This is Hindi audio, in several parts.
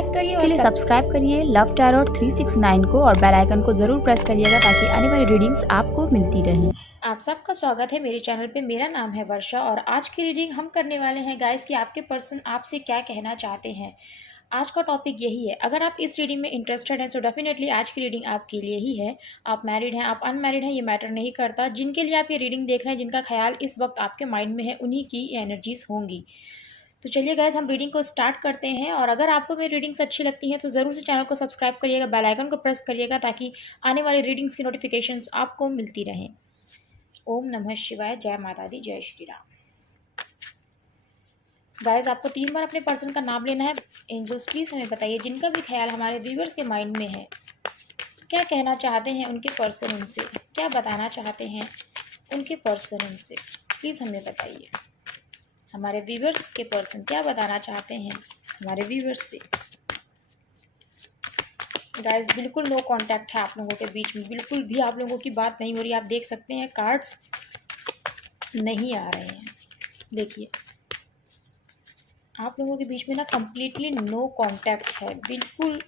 लाइक करिए और सब्सक्राइब करिए लव टैरोट 369 को और बेल आइकन को ज़रूर प्रेस करिएगा ताकि आने वाली रीडिंग्स आपको मिलती रहें। आप सबका स्वागत है मेरे चैनल पे। मेरा नाम है वर्षा और आज की रीडिंग हम करने वाले हैं गाइस कि आपके पर्सन आपसे क्या कहना चाहते हैं। आज का टॉपिक यही है। अगर आप इस रीडिंग में इंटरेस्टेड हैं तो डेफिनेटली आज की रीडिंग आपके लिए ही है। आप मैरिड हैं, आप अनमैरिड हैं, ये मैटर नहीं करता। जिनके लिए आप ये रीडिंग देख रहे हैं, जिनका ख्याल इस वक्त आपके माइंड में है, उन्हीं की एनर्जीज होंगी। तो चलिए गाइस, हम रीडिंग को स्टार्ट करते हैं। और अगर आपको मेरी रीडिंग्स अच्छी लगती हैं तो ज़रूर से चैनल को सब्सक्राइब करिएगा, बेल आइकन को प्रेस करिएगा ताकि आने वाली रीडिंग्स की नोटिफिकेशंस आपको मिलती रहें। ओम नमः शिवाय, जय माता दी, जय श्री राम। गाइस, आपको 3 बार अपने पर्सन का नाम लेना है। एंजल्स प्लीज़ हमें बताइए, जिनका भी ख्याल हमारे व्यूवर्स के माइंड में है, क्या कहना चाहते हैं उनके पर्सन उनसे, क्या बताना चाहते हैं उनके पर्सन उनसे, प्लीज़ हमें बताइए। हमारे व्यूवर्स के पर्सन क्या बताना चाहते हैं हमारे व्यूवर्स से। गाइस, बिल्कुल नो कांटेक्ट है आप लोगों के बीच में, बिल्कुल भी आप लोगों की बात नहीं हो रही। आप देख सकते हैं कार्ड्स नहीं आ रहे हैं। देखिए, आप लोगों के बीच में ना कंप्लीटली नो कांटेक्ट है। बिल्कुल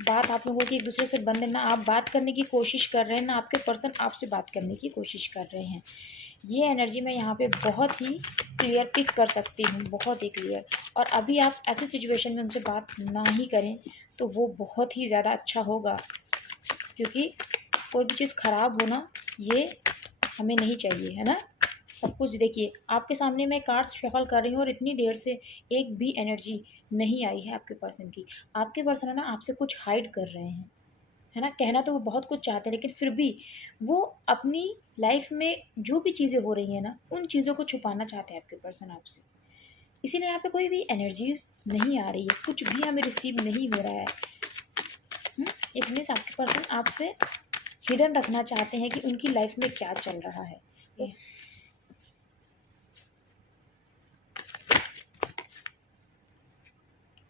बात आप लोगों की एक दूसरे से बंद है। ना आप बात करने की कोशिश कर रहे हैं, ना आपके पर्सन आपसे बात करने की कोशिश कर रहे हैं। ये एनर्जी मैं यहाँ पे बहुत ही क्लियर पिक कर सकती हूँ, बहुत ही क्लियर। और अभी आप ऐसे सिचुएशन में उनसे बात ना ही करें तो वो बहुत ही ज़्यादा अच्छा होगा, क्योंकि कोई भी चीज़ ख़राब होना ये हमें नहीं चाहिए, है ना। सब कुछ देखिए, आपके सामने मैं कार्ड्स शफल कर रही हूँ और इतनी देर से एक भी एनर्जी नहीं आई है आपके पर्सन की। आपके पर्सन है ना आपसे कुछ हाइड कर रहे हैं, है ना। कहना तो वो बहुत कुछ चाहते हैं, लेकिन फिर भी वो अपनी लाइफ में जो भी चीज़ें हो रही हैं ना, उन चीज़ों को छुपाना चाहते हैं आपके पर्सन आपसे। इसीलिए यहाँ पे कोई भी एनर्जीज नहीं आ रही है, कुछ भी हमें रिसीव नहीं हो रहा है। इट मीन्स आपके पर्सन आपसे हिडन रखना चाहते हैं कि उनकी लाइफ में क्या चल रहा है।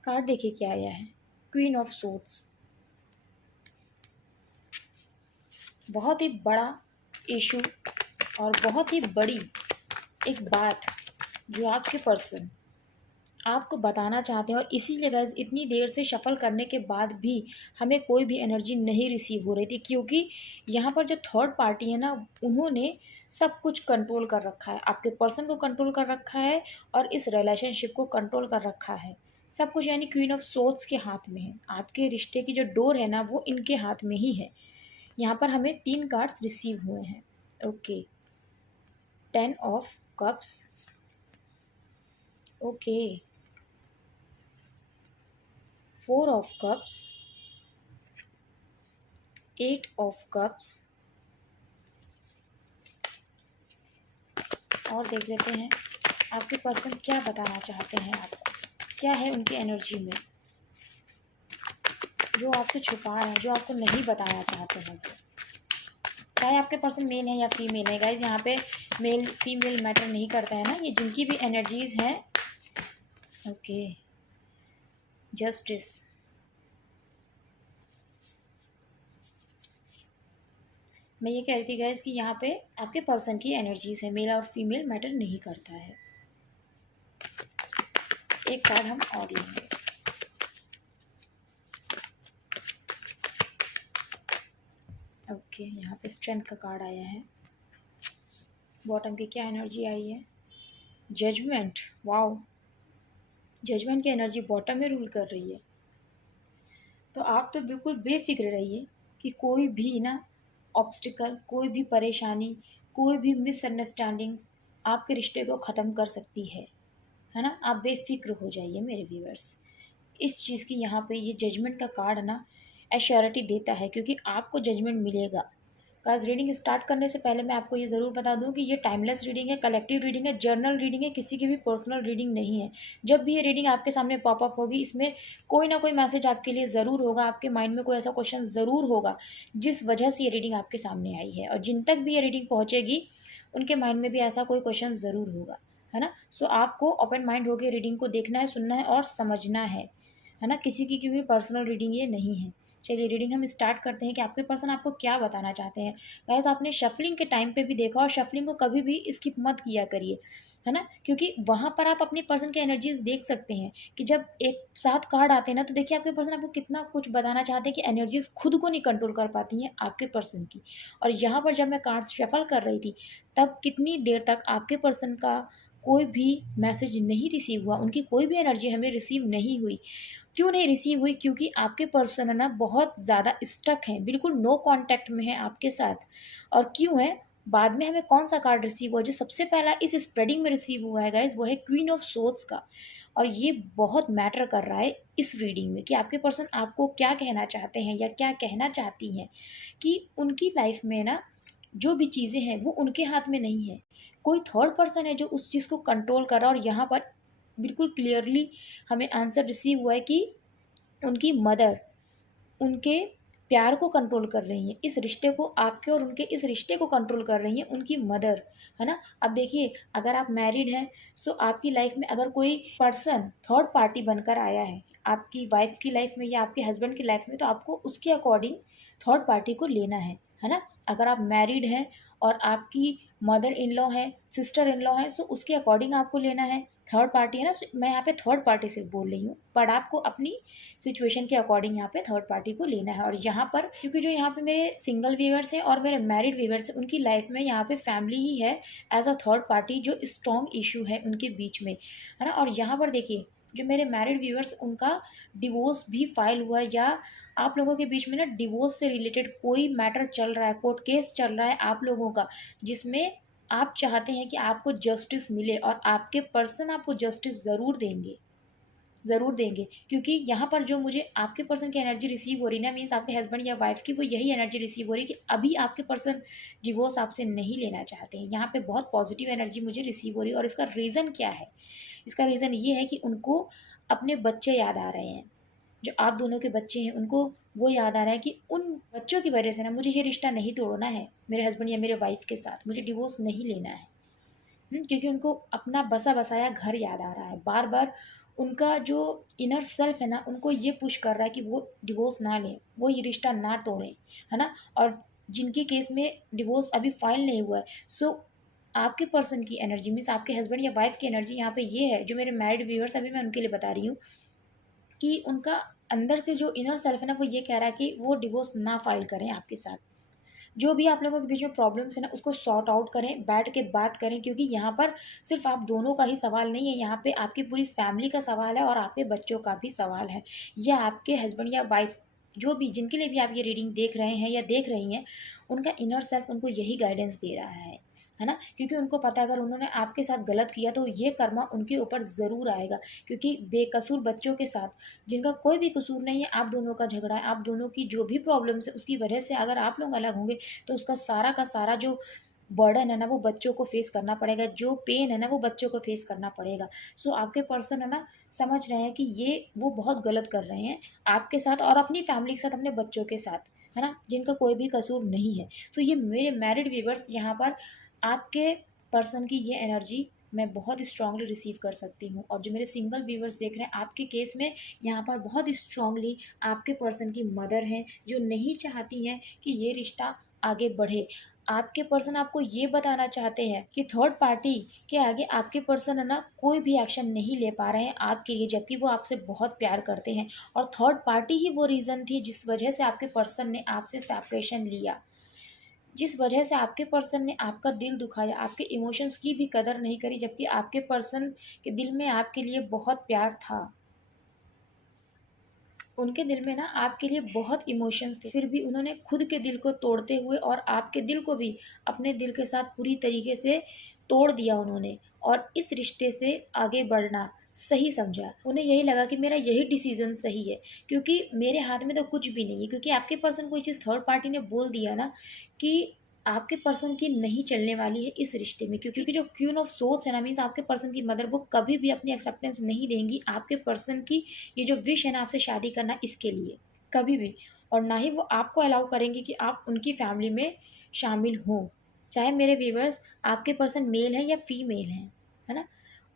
कार्ड देखिए क्या आया है, क्वीन ऑफ सोर्ड्स। बहुत ही बड़ा इशू और बहुत ही बड़ी एक बात जो आपके पर्सन आपको बताना चाहते हैं। और इसीलिए गाइस, इतनी देर से शफल करने के बाद भी हमें कोई भी एनर्जी नहीं रिसीव हो रही थी, क्योंकि यहाँ पर जो थर्ड पार्टी है ना, उन्होंने सब कुछ कंट्रोल कर रखा है। आपके पर्सन को कंट्रोल कर रखा है और इस रिलेशनशिप को कंट्रोल कर रखा है, सब कुछ। यानी क्वीन ऑफ सोर्ड्स के हाथ में है। आपके रिश्ते की जो डोर है ना, वो इनके हाथ में ही है। यहाँ पर हमें 3 कार्ड्स रिसीव हुए हैं। Okay, 10 of cups, okay, 4 of cups, 8 of cups. और देख लेते हैं आपके पर्सन क्या बताना चाहते हैं आपको, क्या है उनकी एनर्जी में जो आपसे छुपा रहे हैं, जो आपको नहीं बताना चाहते हैं। चाहे आपके पर्सन मेल है या फीमेल है गाइज, यहाँ पे मेल फीमेल मैटर नहीं करता है ना। ये जिनकी भी एनर्जीज हैं। ओके, जस्टिस, मैं ये कह रही थी गाइज कि यहाँ पे आपके पर्सन की एनर्जीज है, मेल और फीमेल मैटर नहीं करता है। एक कार्ड हम और लेंगे। ओके, यहाँ पे स्ट्रेंथ का कार्ड आया है। बॉटम की क्या एनर्जी आई है, जजमेंट। वाओ, जजमेंट की एनर्जी बॉटम में रूल कर रही है। तो आप तो बिल्कुल बेफिक्र रहिए कि कोई भी ना ऑब्स्टिकल, कोई भी परेशानी, कोई भी मिसअंडरस्टैंडिंग्स आपके रिश्ते को ख़त्म कर सकती है ना। आप बेफिक्र हो जाइए मेरे व्यूअर्स। इस चीज़ की यहाँ पे ये जजमेंट का कार्ड ना एश्योरिटी देता है, क्योंकि आपको जजमेंट मिलेगा। गाइस, रीडिंग स्टार्ट करने से पहले मैं आपको ये ज़रूर बता दूं कि ये टाइमलेस रीडिंग है, कलेक्टिव रीडिंग है, जर्नल रीडिंग है, किसी की भी पर्सनल रीडिंग नहीं है। जब भी ये रीडिंग आपके सामने पॉपअप होगी, इसमें कोई ना कोई मैसेज आपके लिए ज़रूर होगा, आपके माइंड में कोई ऐसा क्वेश्चन ज़रूर होगा जिस वजह से ये रीडिंग आपके सामने आई है। और जिन तक भी ये रीडिंग पहुँचेगी उनके माइंड में भी ऐसा कोई क्वेश्चन ज़रूर होगा, है ना। सो आपको ओपन माइंड होकर रीडिंग को देखना है, सुनना है और समझना है ना। किसी की क्योंकि पर्सनल रीडिंग ये नहीं है, चलिए रीडिंग हम स्टार्ट करते हैं कि आपके पर्सन आपको क्या बताना चाहते हैं। गाइस, आपने शफलिंग के टाइम पे भी देखा, और शफलिंग को कभी भी स्किप मत किया करिए, है ना, क्योंकि वहाँ पर आप अपने पर्सन के एनर्जीज देख सकते हैं कि जब एक साथ कार्ड आते हैं ना, तो देखिए आपके पर्सन आपको कितना कुछ बताना चाहते हैं कि एनर्जीज खुद को नहीं कंट्रोल कर पाती हैं आपके पर्सन की। और यहाँ पर जब मैं कार्ड्स शफल कर रही थी, तब कितनी देर तक आपके पर्सन का कोई भी मैसेज नहीं रिसीव हुआ, उनकी कोई भी एनर्जी हमें रिसीव नहीं हुई। क्यों नहीं रिसीव हुई? क्योंकि आपके पर्सन है ना बहुत ज़्यादा स्टक हैं, बिल्कुल नो कांटेक्ट में है आपके साथ। और क्यों है? बाद में हमें कौन सा कार्ड रिसीव हुआ? जो सबसे पहला इस स्प्रेडिंग में रिसीव हुआ है गाइस, वो है क्वीन ऑफ सोर्ड्स का। और ये बहुत मैटर कर रहा है इस रीडिंग में कि आपके पर्सन आपको क्या कहना चाहते हैं या क्या कहना चाहती हैं, कि उनकी लाइफ में ना जो भी चीज़ें हैं वो उनके हाथ में नहीं है, कोई थर्ड पर्सन है जो उस चीज़ को कंट्रोल कर रहा है। और यहाँ पर बिल्कुल क्लियरली हमें आंसर रिसीव हुआ है कि उनकी मदर उनके प्यार को कंट्रोल कर रही हैं, इस रिश्ते को, आपके और उनके इस रिश्ते को कंट्रोल कर रही हैं उनकी मदर, है ना। अब देखिए, अगर आप मैरिड हैं, सो आपकी लाइफ में अगर कोई पर्सन थर्ड पार्टी बनकर आया है आपकी वाइफ की लाइफ में या आपके हस्बैंड की लाइफ में, तो आपको उसके अकॉर्डिंग थर्ड पार्टी को लेना है ना। अगर आप मैरिड हैं और आपकी मदर इन लॉ है, सिस्टर इन लॉ है, सो उसके अकॉर्डिंग आपको लेना है। थर्ड पार्टी है ना, मैं यहाँ पे थर्ड पार्टी सिर्फ बोल रही हूँ, बट आपको अपनी सिचुएशन के अकॉर्डिंग यहाँ पे थर्ड पार्टी को लेना है। और यहाँ पर क्योंकि जो यहाँ पे मेरे सिंगल व्यूअर्स हैं और मेरे मैरिड व्यूअर्स हैं, उनकी लाइफ में यहाँ पे फैमिली ही है एज अ थर्ड पार्टी, जो स्ट्रॉन्ग इशू है उनके बीच में, है ना। और यहाँ पर देखिए, जो मेरे मैरिड व्यूअर्स, उनका डिवोर्स भी फाइल हुआ है, या आप लोगों के बीच में ना डिवोर्स से रिलेटेड कोई मैटर चल रहा है, कोर्ट केस चल रहा है आप लोगों का, जिसमें आप चाहते हैं कि आपको जस्टिस मिले, और आपके पर्सन आपको जस्टिस ज़रूर देंगे, ज़रूर देंगे। क्योंकि यहाँ पर जो मुझे आपके पर्सन की एनर्जी रिसीव हो रही है ना, मीन्स आपके हस्बैंड या वाइफ की, वो यही एनर्जी रिसीव हो रही है कि अभी आपके पर्सन डिवोर्स आपसे नहीं लेना चाहते हैं। यहाँ पे बहुत पॉजिटिव एनर्जी मुझे रिसीव हो रही है। और इसका रीज़न क्या है? इसका रीज़न ये है कि उनको अपने बच्चे याद आ रहे हैं, जो आप दोनों के बच्चे हैं, उनको वो याद आ रहा है कि उन बच्चों की वजह से ना मुझे ये रिश्ता नहीं तोड़ना है मेरे हस्बैंड या मेरे वाइफ के साथ, मुझे डिवोर्स नहीं लेना है। क्योंकि उनको अपना बसा बसाया घर याद आ रहा है बार बार। उनका जो इनर सेल्फ है ना, उनको ये पुश कर रहा है कि वो डिवोर्स ना लें, वो ये रिश्ता ना तोड़ें, है ना। और जिनके केस में डिवोर्स अभी फाइल नहीं हुआ है, सो आपके पर्सन की एनर्जी, मीन्स आपके हस्बैंड या वाइफ की एनर्जी यहाँ पे ये है, जो मेरे मैरिड व्यूअर्स, अभी मैं उनके लिए बता रही हूँ, कि उनका अंदर से जो इनर सेल्फ है ना, वो ये कह रहा है कि वो डिवोर्स ना फाइल करें आपके साथ। जो भी आप लोगों के बीच में प्रॉब्लम्स है ना, उसको सॉर्ट आउट करें, बैठ के बात करें, क्योंकि यहाँ पर सिर्फ आप दोनों का ही सवाल नहीं है, यहाँ पे आपकी पूरी फैमिली का सवाल है और आपके बच्चों का भी सवाल है। या आपके हस्बैंड या वाइफ, जो भी, जिनके लिए भी आप ये रीडिंग देख रहे हैं या देख रही हैं, उनका इनर सेल्फ उनको यही गाइडेंस दे रहा है ना। क्योंकि उनको पता है, अगर उन्होंने आपके साथ गलत किया तो ये कर्मा उनके ऊपर ज़रूर आएगा। क्योंकि बेकसूर बच्चों के साथ, जिनका कोई भी कसूर नहीं है, आप दोनों का झगड़ा है, आप दोनों की जो भी प्रॉब्लम्स है, उसकी वजह से अगर आप लोग अलग होंगे, तो उसका सारा का सारा जो बर्डन है ना, वो बच्चों को फेस करना पड़ेगा, जो पेन है ना, वो बच्चों को फेस करना पड़ेगा। सो आपके पर्सन है ना, समझ रहे हैं कि ये वो बहुत गलत कर रहे हैं आपके साथ और अपनी फैमिली के साथ, अपने बच्चों के साथ, है ना, जिनका कोई भी कसूर नहीं है। सो ये मेरे मैरिड व्यूवर्स, यहाँ पर आपके पर्सन की ये एनर्जी मैं बहुत स्ट्रांगली रिसीव कर सकती हूँ। और जो मेरे सिंगल व्यूवर्स देख रहे हैं, आपके केस में यहाँ पर बहुत स्ट्रांगली आपके पर्सन की मदर हैं, जो नहीं चाहती हैं कि ये रिश्ता आगे बढ़े। आपके पर्सन आपको ये बताना चाहते हैं कि थर्ड पार्टी के आगे आपके पर्सन है ना, कोई भी एक्शन नहीं ले पा रहे हैं आपके लिए, जबकि वो आपसे बहुत प्यार करते हैं। और थर्ड पार्टी ही वो रीज़न थी जिस वजह से आपके पर्सन ने आपसे सेपरेशन लिया, जिस वजह से आपके पर्सन ने आपका दिल दुखाया, आपके इमोशंस की भी कदर नहीं करी, जबकि आपके पर्सन के दिल में आपके लिए बहुत प्यार था। उनके दिल में ना आपके लिए बहुत इमोशंस थे, फिर भी उन्होंने खुद के दिल को तोड़ते हुए और आपके दिल को भी अपने दिल के साथ पूरी तरीके से तोड़ दिया उन्होंने, और इस रिश्ते से आगे बढ़ना सही समझा। उन्हें यही लगा कि मेरा यही डिसीजन सही है, क्योंकि मेरे हाथ में तो कुछ भी नहीं है। क्योंकि आपके पर्सन कोई चीज़ थर्ड पार्टी ने बोल दिया ना कि आपके पर्सन की नहीं चलने वाली है इस रिश्ते में, क्योंकि जो क्वीन ऑफ सोर्स है ना, मीन्स आपके पर्सन की मदर, वो कभी भी अपनी एक्सेप्टेंस नहीं देंगी आपके पर्सन की ये जो विश है ना आपसे शादी करना, इसके लिए कभी भी। और ना ही वो आपको अलाउ करेंगे कि आप उनकी फैमिली में शामिल हों। चाहे मेरे व्यूवर्स आपके पर्सन मेल हैं या फीमेल हैं, है ना,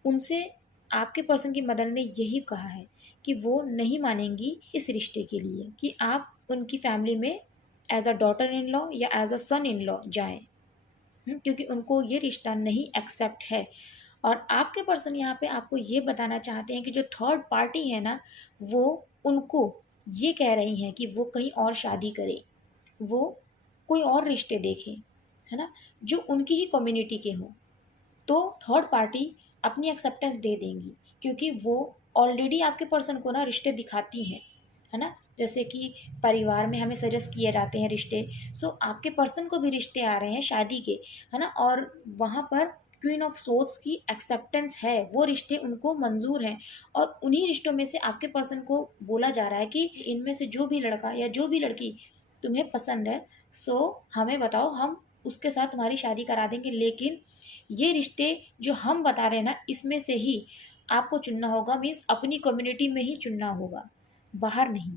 उनसे आपके पर्सन की मदर ने यही कहा है कि वो नहीं मानेंगी इस रिश्ते के लिए कि आप उनकी फैमिली में as a daughter in law या as a son in law जाएं। क्योंकि उनको ये रिश्ता नहीं एक्सेप्ट है। और आपके पर्सन यहाँ पे आपको ये बताना चाहते हैं कि जो थर्ड पार्टी है ना, वो उनको ये कह रही हैं कि वो कहीं और शादी करे, वो कोई और रिश्ते देखें, है ना, जो उनकी ही कम्युनिटी के हों। तो थर्ड पार्टी अपनी एक्सेप्टेंस दे देंगी, क्योंकि वो ऑलरेडी आपके पर्सन को ना रिश्ते दिखाती हैं, है ना। जैसे कि परिवार में हमें सजेस्ट किए जाते हैं रिश्ते, सो आपके पर्सन को भी रिश्ते आ रहे हैं शादी के, है ना। और वहाँ पर क्वीन ऑफ सोल्स की एक्सेप्टेंस है, वो रिश्ते उनको मंजूर हैं। और उन्हीं रिश्तों में से आपके पर्सन को बोला जा रहा है कि इनमें से जो भी लड़का या जो भी लड़की तुम्हें पसंद है, सो हमें बताओ, हम उसके साथ तुम्हारी शादी करा देंगे। लेकिन ये रिश्ते जो हम बता रहे हैं ना, इसमें से ही आपको चुनना होगा, मीन्स अपनी कम्युनिटी में ही चुनना होगा, बाहर नहीं।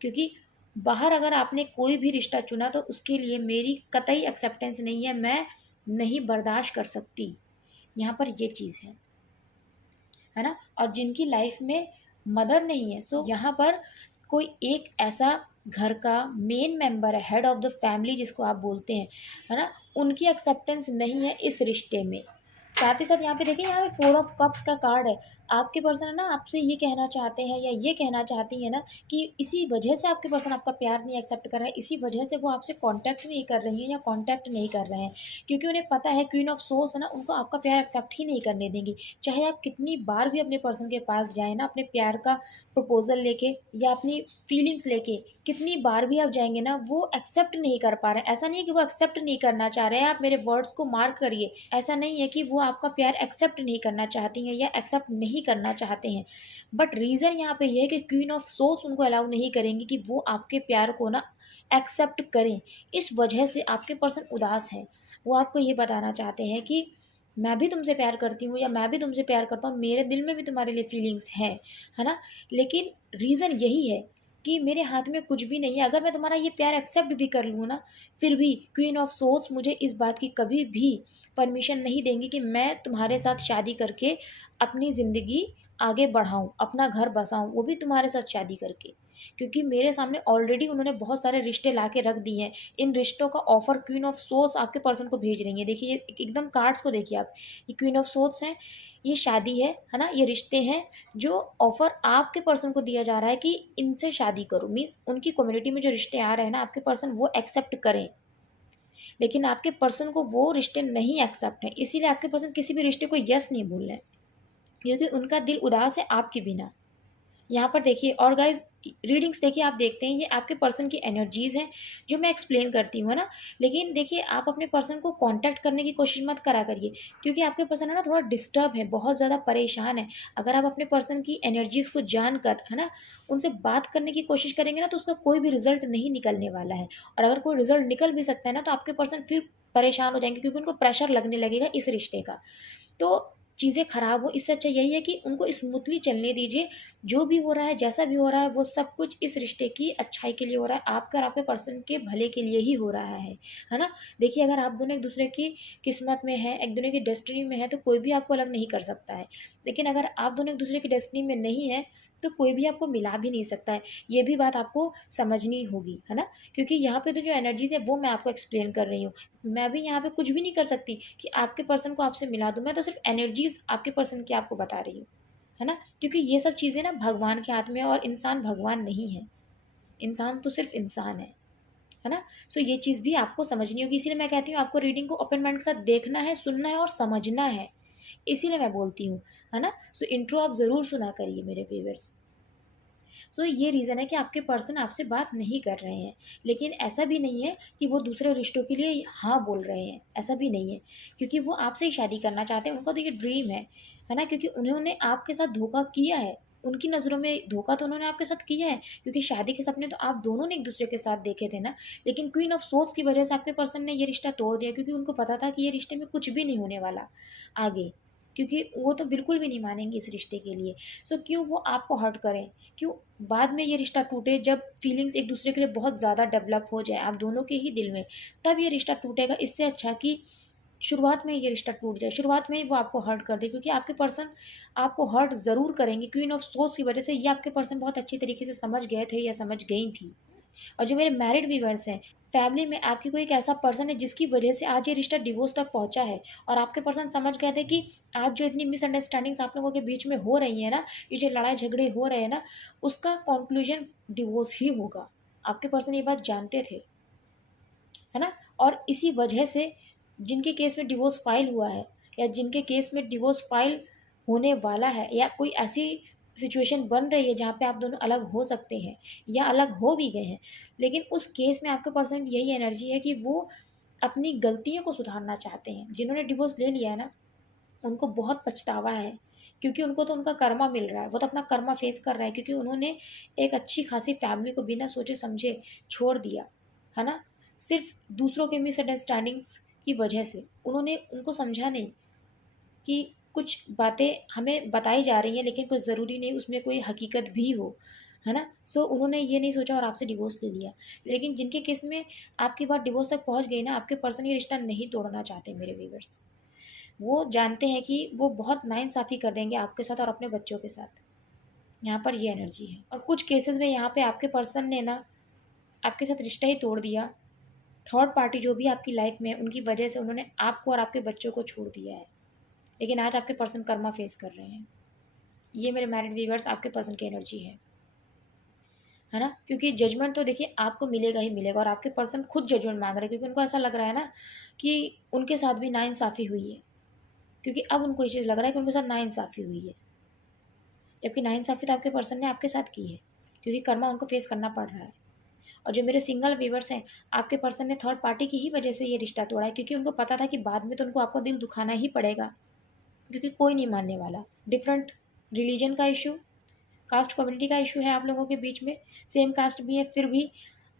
क्योंकि बाहर अगर आपने कोई भी रिश्ता चुना तो उसके लिए मेरी कतई एक्सेप्टेंस नहीं है, मैं नहीं बर्दाश्त कर सकती। यहाँ पर ये चीज़ है ना। और जिनकी लाइफ में मदर नहीं है, सो यहाँ पर कोई एक ऐसा घर का मेन मेंबर है, हेड ऑफ द फैमिली जिसको आप बोलते हैं, है ना, उनकी एक्सेप्टेंस नहीं है इस रिश्ते में। साथ ही साथ यहाँ पे देखिए, यहाँ पे 4 ऑफ कप्स का कार्ड है। आपके पर्सन है ना, आपसे ये कहना चाहते हैं या ये कहना चाहती है ना कि इसी वजह से आपके पर्सन आपका प्यार नहीं एक्सेप्ट कर रहे हैं, इसी वजह से वो आपसे कांटेक्ट नहीं कर रही हैं या कांटेक्ट नहीं कर रहे हैं, क्योंकि उन्हें पता है क्वीन ऑफ सोल्स है ना, उनको आपका प्यार एक्सेप्ट ही नहीं करने देंगी। चाहे आप कितनी बार भी अपने पर्सन के पास जाएँ ना, अपने प्यार का प्रपोजल लेके या अपनी फीलिंग्स लेके, कितनी बार भी आप जाएंगे ना, वो एक्सेप्ट नहीं कर पा रहे हैं। ऐसा नहीं है कि वो एक्सेप्ट नहीं करना चाह रहे हैं, आप मेरे वर्ड्स को मार्क करिए, ऐसा नहीं है कि वो आपका प्यार एक्सेप्ट नहीं करना चाहती हैं या एक्सेप्ट नहीं करना चाहते हैं। बट रीज़न यहाँ पे ये है कि क्वीन ऑफ सोल्स उनको अलाउ नहीं करेंगी कि वो आपके प्यार को ना एक्सेप्ट करें। इस वजह से आपके पर्सन उदास हैं। वो आपको ये बताना चाहते हैं कि मैं भी तुमसे प्यार करती हूँ या मैं भी तुमसे प्यार करता हूँ, मेरे दिल में भी तुम्हारे लिए फीलिंग्स हैं, है ना। लेकिन रीज़न यही है कि मेरे हाथ में कुछ भी नहीं है। अगर मैं तुम्हारा ये प्यार एक्सेप्ट भी कर लूँ ना, फिर भी क्वीन ऑफ सोल्स मुझे इस बात की कभी भी परमिशन नहीं देंगी कि मैं तुम्हारे साथ शादी करके अपनी ज़िंदगी आगे बढ़ाऊँ, अपना घर बसाऊँ, वो भी तुम्हारे साथ शादी करके। क्योंकि मेरे सामने ऑलरेडी उन्होंने बहुत सारे रिश्ते ला के रख दिए हैं। इन रिश्तों का ऑफ़र क्वीन ऑफ सोल्स आपके पर्सन को भेज रही हैं। देखिए, ये एकदम कार्ड्स को देखिए आप, ये क्वीन ऑफ सोल्स हैं, ये शादी है ना, ये रिश्ते हैं जो ऑफ़र आपके पर्सन को दिया जा रहा है कि इनसे शादी करो। मीन्स उनकी कम्युनिटी में जो रिश्ते आ रहे हैं ना, आपके पर्सन वो एक्सेप्ट करें। लेकिन आपके पर्सन को वो रिश्ते नहीं एक्सेप्ट हैं, इसीलिए आपके पर्सन किसी भी रिश्ते को यस नहीं बोल रहे हैं, क्योंकि उनका दिल उदास है आपके बिना। यहाँ पर देखिए, और गाइज रीडिंग्स देखिए, आप देखते हैं ये आपके पर्सन की एनर्जीज़ हैं जो मैं एक्सप्लेन करती हूँ, है ना। लेकिन देखिए, आप अपने पर्सन को कांटेक्ट करने की कोशिश मत करा करिए, क्योंकि आपके पर्सन है ना थोड़ा डिस्टर्ब है, बहुत ज़्यादा परेशान है। अगर आप अपने पर्सन की एनर्जीज़ को जान कर, है ना, उनसे बात करने की कोशिश करेंगे ना, तो उसका कोई भी रिजल्ट नहीं निकलने वाला है। और अगर कोई रिजल्ट निकल भी सकता है ना, तो आपके पर्सन फिर परेशान हो जाएंगे, क्योंकि उनको प्रेशर लगने लगेगा इस रिश्ते का। तो चीज़ें ख़राब हो, इससे अच्छा यही है कि उनको स्मूथली चलने दीजिए। जो भी हो रहा है, जैसा भी हो रहा है, वो सब कुछ इस रिश्ते की अच्छाई के लिए हो रहा है, आपका और आपके पर्सन के भले के लिए ही हो रहा है ना। देखिए, अगर आप दोनों एक दूसरे की किस्मत में हैं, एक दूसरे की डेस्टिनी में है, तो कोई भी आपको अलग नहीं कर सकता है। लेकिन अगर आप दोनों एक दूसरे की डेस्टिनी में नहीं है, तो कोई भी आपको मिला भी नहीं सकता है। ये भी बात आपको समझनी होगी, है ना। क्योंकि यहाँ पे तो जो एनर्जीज़ है वो मैं आपको एक्सप्लेन कर रही हूँ। मैं भी यहाँ पे कुछ भी नहीं कर सकती कि आपके पर्सन को आपसे मिला दूँ। मैं तो सिर्फ एनर्जीज़ आपके पर्सन की आपको बता रही हूँ, है ना। क्योंकि ये सब चीज़ें ना भगवान के हाथ में है, और इंसान भगवान नहीं है। इंसान तो सिर्फ इंसान है ना। सो ये चीज़ भी आपको समझनी होगी। इसीलिए मैं कहती हूँ आपको रीडिंग को ओपन माइंड के साथ देखना है, सुनना है और समझना है। इसीलिए मैं बोलती हूँ, है ना। सो इंट्रो आप ज़रूर सुना करिए मेरे व्यूअर्स। सो ये रीज़न है कि आपके पर्सन आपसे बात नहीं कर रहे हैं। लेकिन ऐसा भी नहीं है कि वो दूसरे रिश्तों के लिए हाँ बोल रहे हैं, ऐसा भी नहीं है। क्योंकि वो आपसे ही शादी करना चाहते हैं, उनका तो ये ड्रीम है ना। क्योंकि उन्होंने आपके साथ धोखा किया है, उनकी नज़रों में धोखा तो उन्होंने आपके साथ किया है, क्योंकि शादी के सपने तो आप दोनों ने एक दूसरे के साथ देखे थे ना। लेकिन क्वीन ऑफ सोल्स की वजह से आपके पर्सन ने ये रिश्ता तोड़ दिया, क्योंकि उनको पता था कि ये रिश्ते में कुछ भी नहीं होने वाला आगे, क्योंकि वो तो बिल्कुल भी नहीं मानेंगे इस रिश्ते के लिए। सो क्यों वो आपको हर्ट करें, क्यों बाद में ये रिश्ता टूटे, जब फीलिंग्स एक दूसरे के लिए बहुत ज़्यादा डेवलप हो जाए आप दोनों के ही दिल में, तब ये रिश्ता टूटेगा। इससे अच्छा कि शुरुआत में ये रिश्ता टूट जाए, शुरुआत में ही वो आपको हर्ट कर दे, क्योंकि आपके पर्सन आपको हर्ट ज़रूर करेंगे। क्वीन ऑफ सोर्स की वजह से ये आपके पर्सन बहुत अच्छी तरीके से समझ गए थे या समझ गई थी। और जो मेरे मैरिड व्यूअर्स हैं, फैमिली में आपकी कोई एक ऐसा पर्सन है जिसकी वजह से आज ये रिश्ता डिवोर्स तक पहुंचा है, और आपके पर्सन समझ गए थे कि आज जो इतनी मिसअंडरस्टैंडिंग्स आप लोगों के बीच में हो रही है ना, ये जो लड़ाई झगड़े हो रहे हैं ना, उसका कंक्लूजन डिवोर्स ही होगा। आपके पर्सन ये बात जानते थे, है ना। और इसी वजह से जिनके केस में डिवोर्स फाइल हुआ है, या जिनके केस में डिवोर्स फाइल होने वाला है, या कोई ऐसी सिचुएशन बन रही है जहाँ पे आप दोनों अलग हो सकते हैं या अलग हो भी गए हैं, लेकिन उस केस में आपके पर्सन यही एनर्जी है कि वो अपनी गलतियों को सुधारना चाहते हैं। जिन्होंने डिवोर्स ले लिया है ना, उनको बहुत पछतावा है, क्योंकि उनको तो उनका कर्मा मिल रहा है, वो तो अपना कर्मा फेस कर रहा है, क्योंकि उन्होंने एक अच्छी खासी फैमिली को बिना सोचे समझे छोड़ दिया, है ना। सिर्फ दूसरों के मिसअंडरस्टैंडिंग्स की वजह से उन्होंने उनको समझा नहीं कि कुछ बातें हमें बताई जा रही हैं, लेकिन कुछ ज़रूरी नहीं उसमें कोई हकीकत भी हो, है ना। सो उन्होंने ये नहीं सोचा और आपसे डिवोर्स ले लिया। लेकिन जिनके केस में आपकी बात डिवोर्स तक पहुंच गई ना, आपके पर्सन ये रिश्ता नहीं तोड़ना चाहते मेरे व्यूअर्स। वो जानते हैं कि वो बहुत नाइंसाफ़ी कर देंगे आपके साथ और अपने बच्चों के साथ। यहाँ पर ये एनर्जी है, और कुछ केसेस में यहाँ पे आपके पर्सन ने ना आपके साथ रिश्ता ही तोड़ दिया। थर्ड पार्टी जो भी आपकी लाइफ में है, उनकी वजह से उन्होंने आपको और आपके बच्चों को छोड़ दिया है, लेकिन आज आपके पर्सन कर्मा फेस कर रहे हैं। ये मेरे मैरिड व्यूअर्स आपके पर्सन की एनर्जी है ना। क्योंकि जजमेंट तो देखिए आपको मिलेगा ही मिलेगा, और आपके पर्सन खुद जजमेंट मांग रहे हैं, क्योंकि उनको ऐसा लग रहा है ना कि उनके साथ भी नाइंसाफ़ी हुई है। क्योंकि अब उनको ये चीज़ लग रहा है कि उनके साथ नाइंसाफ़ी हुई है, जबकि नाइंसाफ़ी तो आपके पर्सन ने आपके साथ की है, क्योंकि कर्मा उनको फेस करना पड़ रहा है। और जो मेरे सिंगल व्यूअर्स हैं, आपके पर्सन ने थर्ड पार्टी की ही वजह से ये रिश्ता तोड़ा है, क्योंकि उनको पता था कि बाद में तो उनको आपको दिल दुखाना ही पड़ेगा, क्योंकि कोई नहीं मानने वाला। डिफरेंट रिलीजन का इशू, कास्ट कम्युनिटी का इशू है आप लोगों के बीच में, सेम कास्ट भी है, फिर भी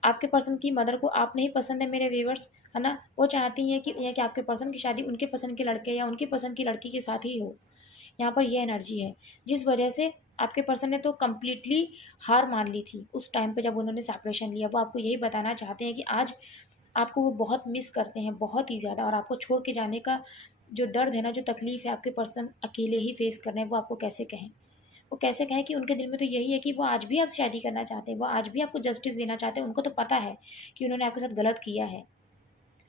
आपके पर्सन की मदर को आप नहीं पसंद है मेरे व्यूअर्स, है ना। वो चाहती हैं कि आपके पर्सन की शादी उनके पसंद के लड़के या उनकी पसंद की लड़की के साथ ही हो। यहाँ पर ये एनर्जी है, जिस वजह से आपके पर्सन ने तो कम्प्लीटली हार मान ली थी उस टाइम पे जब उन्होंने सेपरेशन लिया। वो आपको यही बताना चाहते हैं कि आज आपको वो बहुत मिस करते हैं, बहुत ही ज़्यादा, और आपको छोड़ के जाने का जो दर्द है ना, जो तकलीफ़ है, आपके पर्सन अकेले ही फेस कर रहे हैं। वो आपको कैसे कहें, वो कैसे कहें कि उनके दिल में तो यही है कि वो आज भी आपसे शादी करना चाहते हैं, वो आज भी आपको जस्टिस देना चाहते हैं। उनको तो पता है कि उन्होंने आपके साथ गलत किया है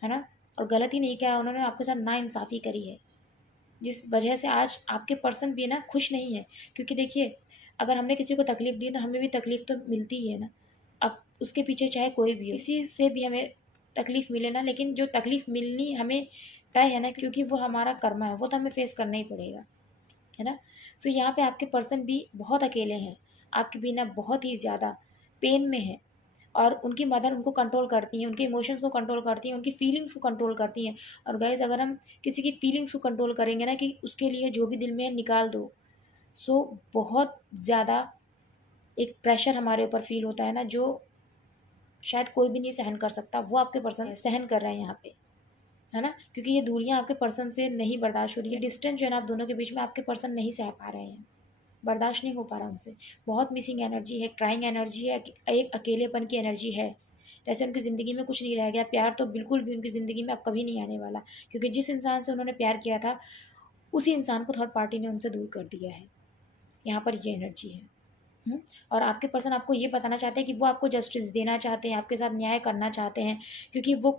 ना। और गलत ही नहीं किया, उन्होंने आपके साथ नाइंसाफ़ी करी है, जिस वजह से आज आपके पर्सन भी ना खुश नहीं है। क्योंकि देखिए, अगर हमने किसी को तकलीफ़ दी तो हमें भी तकलीफ़ तो मिलती ही है ना। अब उसके पीछे चाहे कोई भी हो, किसी से भी हमें तकलीफ़ मिले ना, लेकिन जो तकलीफ़ मिलनी हमें तय है ना, क्योंकि वो हमारा कर्मा है, वो तो हमें फेस करना ही पड़ेगा, है ना। सो यहाँ पे आपके पर्सन भी बहुत अकेले हैं, आपके बिना बहुत ही ज़्यादा पेन में हैं, और उनकी मदर उनको कंट्रोल करती हैं, उनके इमोशंस को कंट्रोल करती हैं, उनकी फीलिंग्स को कंट्रोल करती हैं। और गाइज़, अगर हम किसी की फीलिंग्स को कंट्रोल करेंगे ना कि उसके लिए जो भी दिल में है निकाल दो, सो बहुत ज़्यादा एक प्रेशर हमारे ऊपर फ़ील होता है ना, जो शायद कोई भी नहीं सहन कर सकता, वो आपके पर्सन सहन कर रहे हैं यहाँ पे, है ना। क्योंकि ये दूरियाँ आपके पर्सन से नहीं बर्दाश्त हो रही है, डिस्टेंस जो है ना आप दोनों के बीच में, आपके पर्सन नहीं सह पा रहे हैं, बर्दाश्त नहीं हो पा रहा उनसे। बहुत मिसिंग एनर्जी है, क्राइंग एनर्जी है, एक अकेलेपन की एनर्जी है। जैसे उनकी ज़िंदगी में कुछ नहीं रह गया, प्यार तो बिल्कुल भी उनकी ज़िंदगी में अब कभी नहीं आने वाला, क्योंकि जिस इंसान से उन्होंने प्यार किया था, उसी इंसान को थर्ड पार्टी ने उनसे दूर कर दिया है। यहाँ पर ये एनर्जी है। और आपके पर्सन आपको ये बताना चाहते हैं कि वो आपको जस्टिस देना चाहते हैं, आपके साथ न्याय करना चाहते हैं, क्योंकि वो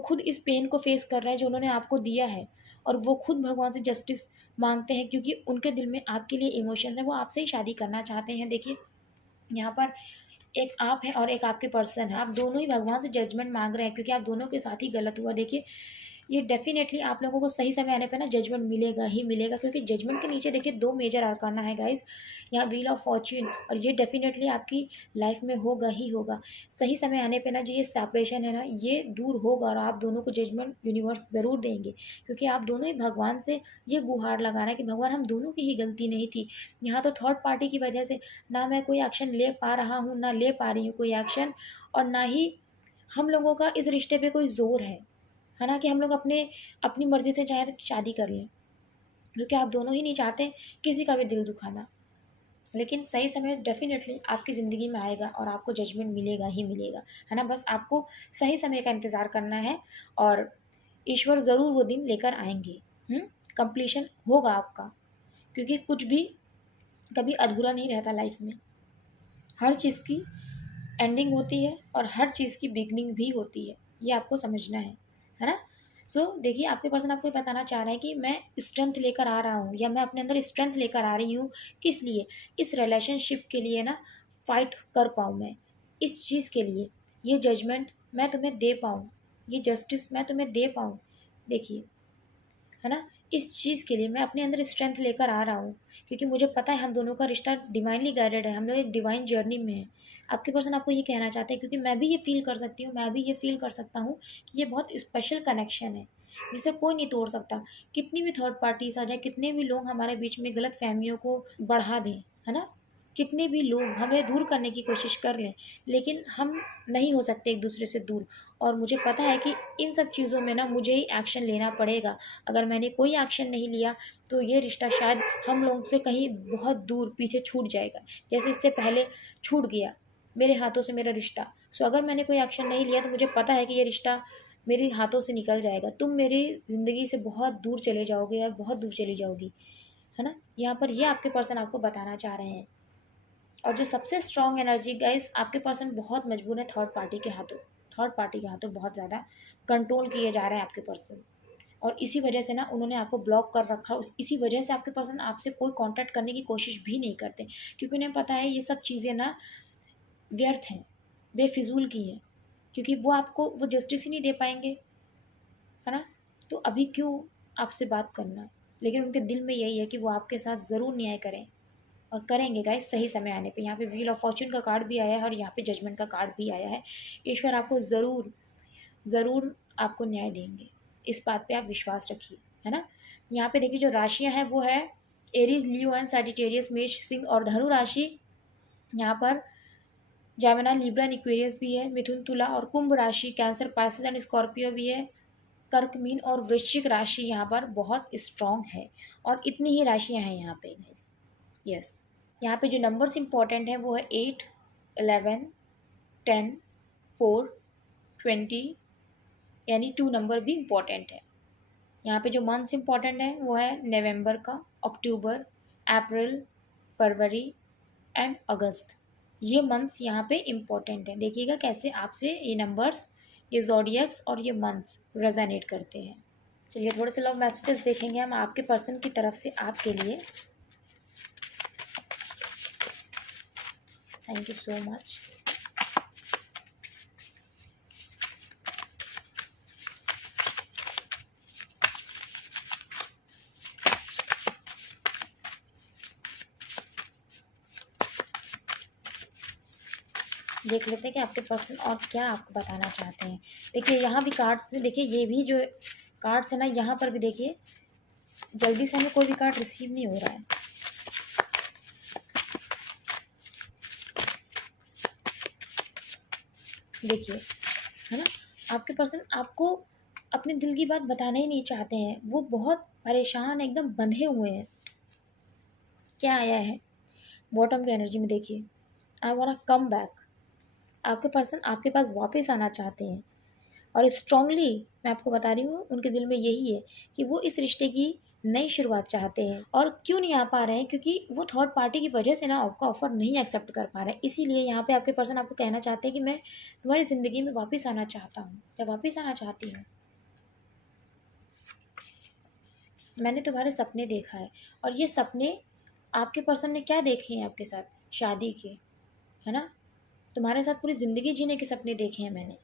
खुद इस पेन को फेस कर रहे हैं जो उन्होंने आपको दिया है, और वो खुद भगवान से जस्टिस मांगते हैं, क्योंकि उनके दिल में आपके लिए इमोशंस हैं, वो आपसे ही शादी करना चाहते हैं। देखिए, यहाँ पर एक आप हैं और एक आपके पर्सन है, आप दोनों ही भगवान से जजमेंट मांग रहे हैं, क्योंकि आप दोनों के साथ ही गलत हुआ। देखिए, ये डेफिनेटली आप लोगों को सही समय आने पे ना जजमेंट मिलेगा ही मिलेगा, क्योंकि जजमेंट के नीचे देखिए दो मेजर अरकाना है गाइज, यहाँ व्हील ऑफ फॉर्च्यून, और ये डेफिनेटली आपकी लाइफ में होगा ही होगा। सही समय आने पे ना जो ये सेपरेशन है ना, ये दूर होगा, और आप दोनों को जजमेंट यूनिवर्स ज़रूर देंगे, क्योंकि आप दोनों ही भगवान से ये गुहार लगा रहे हैं कि भगवान, हम दोनों की ही गलती नहीं थी। यहाँ तो थर्ड पार्टी की वजह से ना मैं कोई एक्शन ले पा रहा हूँ, ना ले पा रही हूँ कोई एक्शन, और ना ही हम लोगों का इस रिश्ते पे कोई ज़ोर है ना, कि हम लोग अपनी मर्ज़ी से चाहें तो शादी कर लें, क्योंकि आप दोनों ही नहीं चाहते किसी का भी दिल दुखाना। लेकिन सही समय डेफ़िनेटली आपकी ज़िंदगी में आएगा, और आपको जजमेंट मिलेगा ही मिलेगा, है ना। बस आपको सही समय का इंतज़ार करना है, और ईश्वर ज़रूर वो दिन लेकर आएंगे। कंप्लीशन होगा आपका, क्योंकि कुछ भी कभी अधूरा नहीं रहता लाइफ में। हर चीज़ की एंडिंग होती है और हर चीज़ की बिगनिंग भी होती है, ये आपको समझना है ना। सो देखिए, आपके पर्सन आपको ये बताना चाह रहे हैं कि मैं स्ट्रेंथ लेकर आ रहा हूँ, या मैं अपने अंदर स्ट्रेंथ लेकर आ रही हूँ। किस लिए? इस रिलेशनशिप के लिए ना, फाइट कर पाऊँ मैं इस चीज़ के लिए, ये जजमेंट मैं तुम्हें दे पाऊँ, ये जस्टिस मैं तुम्हें दे पाऊँ। देखिए, है ना, इस चीज़ के लिए मैं अपने अंदर स्ट्रेंथ लेकर आ रहा हूँ, क्योंकि मुझे पता है हम दोनों का रिश्ता डिवाइनली गाइडेड है, हम लोग एक डिवाइन जर्नी में हैं। आपके पर्सन आपको ये कहना चाहते हैं, क्योंकि मैं भी ये फील कर सकती हूँ, मैं भी ये फील कर सकता हूँ कि ये बहुत स्पेशल कनेक्शन है जिसे कोई नहीं तोड़ सकता। कितनी भी थर्ड पार्टीज आ जाए, कितने भी लोग हमारे बीच में गलत फहमियों को बढ़ा दें, है ना, कितने भी लोग हमें दूर करने की कोशिश कर लें, लेकिन हम नहीं हो सकते एक दूसरे से दूर। और मुझे पता है कि इन सब चीज़ों में ना मुझे ही एक्शन लेना पड़ेगा। अगर मैंने कोई एक्शन नहीं लिया तो ये रिश्ता शायद हम लोगों से कहीं बहुत दूर पीछे छूट जाएगा, जैसे इससे पहले छूट गया मेरे हाथों से मेरा रिश्ता। सो अगर मैंने कोई एक्शन नहीं लिया तो मुझे पता है कि ये रिश्ता मेरे हाथों से निकल जाएगा, तुम मेरी ज़िंदगी से बहुत दूर चले जाओगे या बहुत दूर चली जाओगी, है ना। यहाँ पर ये आपके पर्सन आपको बताना चाह रहे हैं। और जो सबसे स्ट्रॉन्ग एनर्जी गाइस, आपके पर्सन बहुत मजबूर है थर्ड पार्टी के हाथों, थर्ड पार्टी के हाथों बहुत ज़्यादा कंट्रोल किए जा रहे हैं आपके पर्सन। और इसी वजह से ना उन्होंने आपको ब्लॉक कर रखा, उस इसी वजह से आपके पर्सन आपसे कोई कांटेक्ट करने की कोशिश भी नहीं करते, क्योंकि उन्हें पता है ये सब चीज़ें ना व्यर्थ हैं, बेफिजूल की हैं, क्योंकि वो आपको वो जस्टिस ही नहीं दे पाएंगे, है ना। तो अभी क्यों आपसे बात करना। लेकिन उनके दिल में यही है कि वो आपके साथ ज़रूर न्याय करें, और करेंगे गाइस सही समय आने पे। यहाँ पे व्हील ऑफ फॉर्चून का कार्ड भी आया है और यहाँ पे जजमेंट का कार्ड भी आया है। ईश्वर आपको ज़रूर ज़रूर आपको न्याय देंगे, इस बात पे आप विश्वास रखिए, है ना। यहाँ पे देखिए, जो राशियाँ हैं वो है एरीज, लियो एंड सैजिटेरियस, मेष, सिंह और धनु राशि। यहाँ पर जेमिनी, लिब्रा एंड एक्वेरियस भी है, मिथुन, तुला और कुंभ राशि, कैंसर, पाइसेस एंड स्कॉर्पियो भी है, कर्क, मीन और वृश्चिक राशि यहाँ पर बहुत स्ट्रॉन्ग है। और इतनी ही राशियाँ हैं यहाँ पे गाइस। यस, यहाँ पे जो नंबर्स इंपॉर्टेंट हैं वो है 8, 11, 10, 4, 20, यानी 2 नंबर भी इम्पॉर्टेंट है। यहाँ पे जो मंथ्स इंपॉर्टेंट है वो है नवंबर का, अक्टूबर, अप्रैल, फरवरी एंड अगस्त। ये मंथ्स यहाँ पे इम्पॉर्टेंट है। देखिएगा कैसे आपसे ये नंबर्स, ये ज़ोडियक्स और ये मंथ्स रेजोनेट करते हैं। चलिए थोड़े से लव मैसेजेस देखेंगे हम आपके पर्सन की तरफ से आपके लिए। Thank you so much. देख लेते हैं कि आपके पर्सन और क्या आपको बताना चाहते हैं। देखिए यहाँ भी कार्ड्स में देखिए, ये भी जो कार्ड्स है ना, यहाँ पर भी देखिए जल्दी से हमें कोई भी कार्ड रिसीव नहीं हो रहा है। देखिए, है ना, आपके पर्सन आपको अपने दिल की बात बताना ही नहीं चाहते हैं, वो बहुत परेशान, एकदम बंधे हुए हैं। क्या आया है बॉटम की एनर्जी में? देखिए, आई वांट कम बैक। आपके पर्सन आपके पास वापस आना चाहते हैं, और स्ट्रांगली मैं आपको बता रही हूँ उनके दिल में यही है कि वो इस रिश्ते की नई शुरुआत चाहते हैं। और क्यों नहीं आ पा रहे हैं? क्योंकि वो थर्ड पार्टी की वजह से ना आपका ऑफर नहीं एक्सेप्ट कर पा रहे हैं। इसीलिए यहाँ पे आपके पर्सन आपको कहना चाहते हैं कि मैं तुम्हारी ज़िंदगी में वापस आना चाहता हूँ, या वापस आना चाहती हूँ। मैंने तुम्हारे सपने देखा है, और ये सपने आपके पर्सन ने क्या देखे हैं आपके साथ? शादी के, है ना, तुम्हारे साथ पूरी ज़िंदगी जीने के सपने देखे हैं मैंने।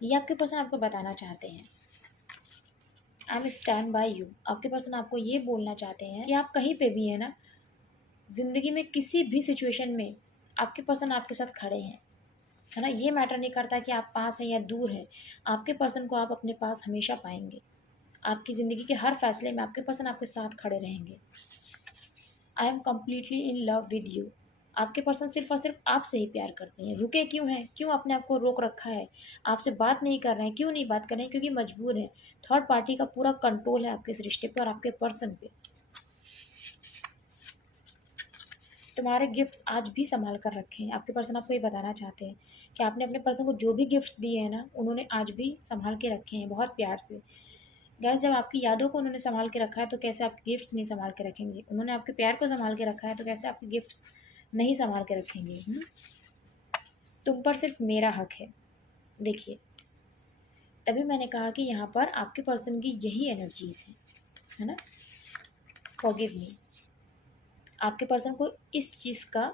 ये आपके पर्सन आपको बताना चाहते हैं। I am stand by you. आपके पर्सन आपको ये बोलना चाहते हैं कि आप कहीं पे भी हैं ना, ज़िंदगी में किसी भी सिचुएशन में आपके पर्सन आपके साथ खड़े हैं, है ना। ये मैटर नहीं करता कि आप पास हैं या दूर हैं, आपके पर्सन को आप अपने पास हमेशा पाएंगे। आपकी ज़िंदगी के हर फैसले में आपके पर्सन आपके साथ खड़े रहेंगे। I am completely in love with you. आपके पर्सन सिर्फ और सिर्फ आपसे ही प्यार करते हैं। रुके क्यों हैं? क्यों अपने आप को रोक रखा है? आपसे बात नहीं कर रहे हैं। क्यों नहीं बात कर रहे हैं? क्योंकि मजबूर है। थर्ड पार्टी का पूरा कंट्रोल है आपके इस रिश्ते पे और आपके पर्सन पे। तुम्हारे गिफ्ट्स आज भी संभाल कर रखे हैं। आपके पर्सन आपको ये बताना चाहते हैं कि आपने अपने पर्सन को जो भी गिफ्ट्स दिए हैं ना, उन्होंने आज भी संभाल के रखे हैं बहुत प्यार से। गाइस जब आपकी यादों को उन्होंने संभाल के रखा है तो कैसे आपके गिफ्ट्स नहीं संभाल के रखेंगे। उन्होंने आपके प्यार को संभाल के रखा है तो कैसे आपके गिफ्ट्स नहीं संभाल के रखेंगे। तुम पर सिर्फ मेरा हक है। देखिए, तभी मैंने कहा कि यहाँ पर आपके पर्सन की यही एनर्जीज है ना। Forgive me. आपके पर्सन को इस चीज़ का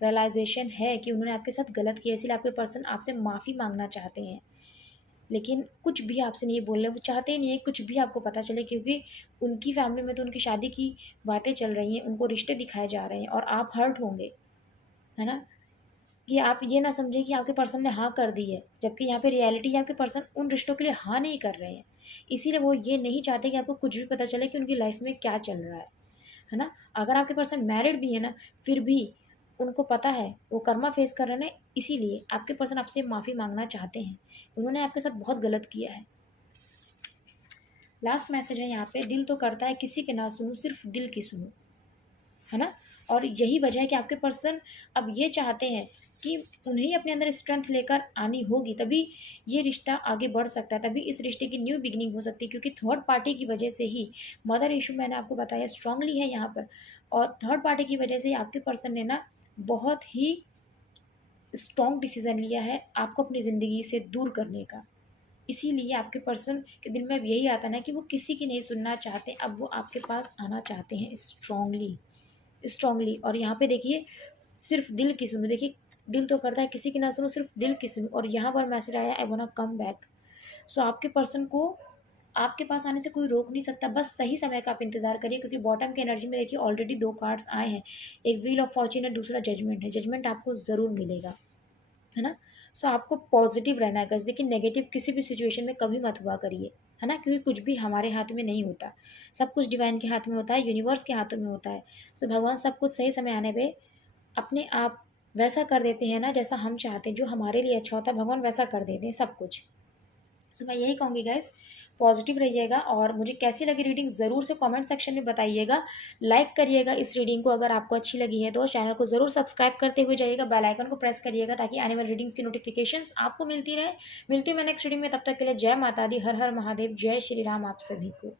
रियलाइजेशन है कि उन्होंने आपके साथ गलत किया, इसलिए आपके पर्सन आपसे माफ़ी मांगना चाहते हैं, लेकिन कुछ भी आपसे नहीं बोल रहे। वो चाहते ही नहीं है कुछ भी आपको पता चले, क्योंकि उनकी फैमिली में तो उनकी शादी की बातें चल रही हैं, उनको रिश्ते दिखाए जा रहे हैं और आप हर्ट होंगे, है ना। कि आप ये ना समझें कि आपके पर्सन ने हाँ कर दी है, जबकि यहाँ पे रियलिटी है आपके पर्सन उन रिश्तों के लिए हाँ नहीं कर रहे हैं। इसीलिए वो ये नहीं चाहते कि आपको कुछ भी पता चले कि उनकी लाइफ में क्या चल रहा है ना। अगर आपके पर्सन मैरिड भी है ना, फिर भी उनको पता है वो कर्मा फेस कर रहे हैं, इसीलिए आपके पर्सन आपसे माफ़ी मांगना चाहते हैं। उन्होंने आपके साथ बहुत गलत किया है। लास्ट मैसेज है यहाँ पे, दिल तो करता है किसी के ना सुनूं, सिर्फ दिल की सुनूं, है ना। और यही वजह है कि आपके पर्सन अब ये चाहते हैं कि उन्हें अपने अंदर स्ट्रेंथ लेकर आनी होगी, तभी ये रिश्ता आगे बढ़ सकता है, तभी इस रिश्ते की न्यू बिगिनिंग हो सकती है। क्योंकि थर्ड पार्टी की वजह से ही मदर इशू मैंने आपको बताया स्ट्रांगली है यहाँ पर, और थर्ड पार्टी की वजह से आपके पर्सन ने ना बहुत ही स्ट्रॉन्ग डिसीजन लिया है आपको अपनी ज़िंदगी से दूर करने का। इसीलिए आपके पर्सन के दिल में अब यही आता ना कि वो किसी की नहीं सुनना चाहते, अब वो आपके पास आना चाहते हैं स्ट्रांगली स्ट्रांगली। और यहाँ पे देखिए, सिर्फ दिल की सुनो। देखिए, दिल तो करता है किसी की ना सुनो, सिर्फ दिल की सुनो। और यहाँ पर मैसेज आया, आई वांट कम बैक। सो आपके पर्सन को आपके पास आने से कोई रोक नहीं सकता, बस सही समय का आप इंतजार करिए। क्योंकि बॉटम की एनर्जी में देखिए ऑलरेडी 2 कार्ड्स आए हैं, एक व्हील ऑफ फॉर्च्यून है, दूसरा जजमेंट है। जजमेंट आपको ज़रूर मिलेगा, है ना। सो आपको पॉजिटिव रहना है गाइस। देखिए, नेगेटिव किसी भी सिचुएशन में कभी मत हुआ करिए, है ना। क्योंकि कुछ भी हमारे हाथ में नहीं होता, सब कुछ डिवाइन के हाथ में होता है, यूनिवर्स के हाथों में होता है। सो भगवान सब कुछ सही समय आने पे अपने आप वैसा कर देते हैं ना जैसा हम चाहते हैं, जो हमारे लिए अच्छा होता है भगवान वैसा कर देते हैं सब कुछ। सो मैं यही कहूँगी गाइस, पॉजिटिव रहिएगा। और मुझे कैसी लगी रीडिंग ज़रूर से कमेंट सेक्शन में बताइएगा। लाइक करिएगा इस रीडिंग को अगर आपको अच्छी लगी है तो। चैनल को ज़रूर सब्सक्राइब करते हुए जाइएगा, बेल आइकन को प्रेस करिएगा ताकि आने वाली रीडिंग्स की नोटिफिकेशंस आपको मिलती रहे। मिलती हूँ मैं नेक्स्ट रीडिंग में, तब तक के लिए जय माता दी, हर हर महादेव, जय श्री राम आप सभी को।